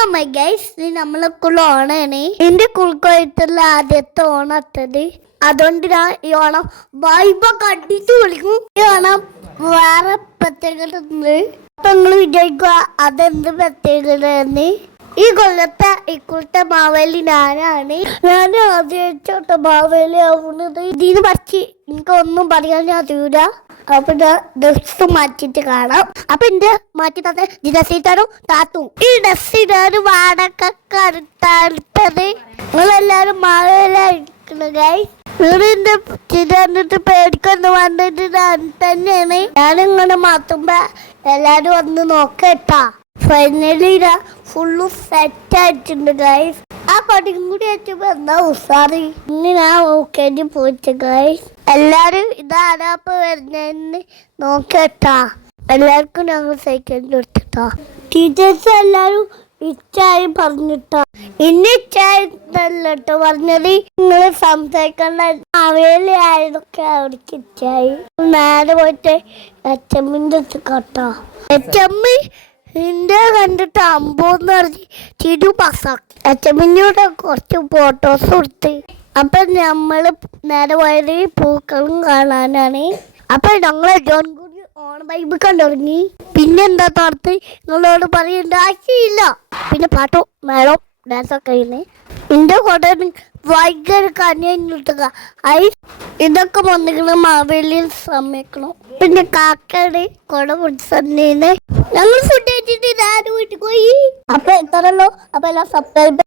Hello my guys, ഇത് നമ്മളൊക്കെയുള്ള ഓണാണ്. എന്റെ കുൾക്കായിട്ടുള്ള ആദ്യത്തെ ഓണത്തത്. അതുകൊണ്ട് ഞാൻ ഈ ഓണം വൈബൊക്കെ അടിച്ചു വിളിക്കും. ഈ ഓണം വേറെ പ്രത്യേകത ഉണ്ട്. അപ്പൊ നിങ്ങൾ വിചാരിക്കുക അതെന്ത് പ്രത്യേകത എന്ന്. ഈ ഇക്കൊല്ലത്തെ മാവേലി ഞാനാണ്. ഞാൻ ആദ്യമായിട്ടോട്ടോ മാവേലി ആവുന്നത്. ഇതിന് പറ്റി എനിക്കൊന്നും പറയാൻ ഞാൻ അറിയൂല. അപ്പൊ ഡ്രസ് മാറ്റിട്ട് കാണാം. അപ്പൊ എന്റെ മാറ്റി തന്നെ ജിനസീറ്റാനും താത്തും. ഈ ഡ്രസ്സിനാണ് വാടകക്കാരുത്തത്. നിങ്ങളെല്ലാരും മാവേലായിരിക്കണം ഗൈസ്. വീടിന്റെ ചിരിട്ട് പേടിക്കൊന്ന് വന്നിട്ട് തന്നെയാണ്. ഞാനിങ്ങനെ മാറ്റുമ്പോ എല്ലാരും വന്ന് നോക്കട്ടാ. ഫൈനലി ഫുള്ള് സെറ്റ് ആയിട്ടുണ്ട് ഗൈസ്. ആ പടിയും കൂടി വെച്ചപ്പോ എന്താ ഉസാറി. ഇന്ന് ഞാൻ ഓക്കേണ്ടി പോയിട്ട് ഗൈസ്. എല്ലാരും ഇതാരാപ്പ് വരുന്നതെന്ന് നോക്കട്ടാ. എല്ലാവർക്കും ഞങ്ങൾ സൈക്കിളിൽ എടുത്തിട്ടാ. ടീച്ചേഴ്സ് എല്ലാരും ഇച്ചായി പറഞ്ഞിട്ടാ. ഇന്ന് ഇച്ചായിട്ടോ പറഞ്ഞത്. നിങ്ങൾ സംസാരിക്കേണ്ട അവയില് ആയതൊക്കെ അവിടേക്ക് ഇച്ചായി. നേരെ പോയിട്ട് എച്ചമ്മിന്റെ അടുത്ത് കേട്ടോ. എച്ചമ്മി നിന്റെ കണ്ടിട്ട് അമ്പോന്ന് പറഞ്ഞ് ചിരു പാസ്സാക്കി. അച്ഛമ്മൂടെ കുറച്ച് ഫോട്ടോസ് കൊടുത്ത്. അപ്പൊ നമ്മള് നേരെ പോയത് പൂക്കളും കാണാനാണ്. അപ്പൊ ഞങ്ങളെ ജോൺകുടി ഓൺ ബൈബിൾ കണ്ടുറങ്ങി. പിന്നെന്താ തോർത്ത് നിങ്ങളോട് പറയേണ്ട ആവശ്യമില്ല. പിന്നെ പാട്ടോ മേളോ ഡാൻസൊക്കെ കഴിഞ്ഞ് എന്റെ കോട്ട ഭയങ്കര കഞ്ഞിട്ടുക. ഇതൊക്കെ വന്നിക്കണം മാവേലിയിൽ സമ്മതിക്കണം. പിന്നെ കാക്കയുടെ കൊട പിടിച്ചീന്ന് ഞങ്ങൾ ഫുഡ് കഴിച്ചിട്ട് വീട്ടിൽ പോയി. അപ്പൊ എത്രല്ലോ. അപ്പൊ എല്ലാം സബ്സ്ക്രൈബ്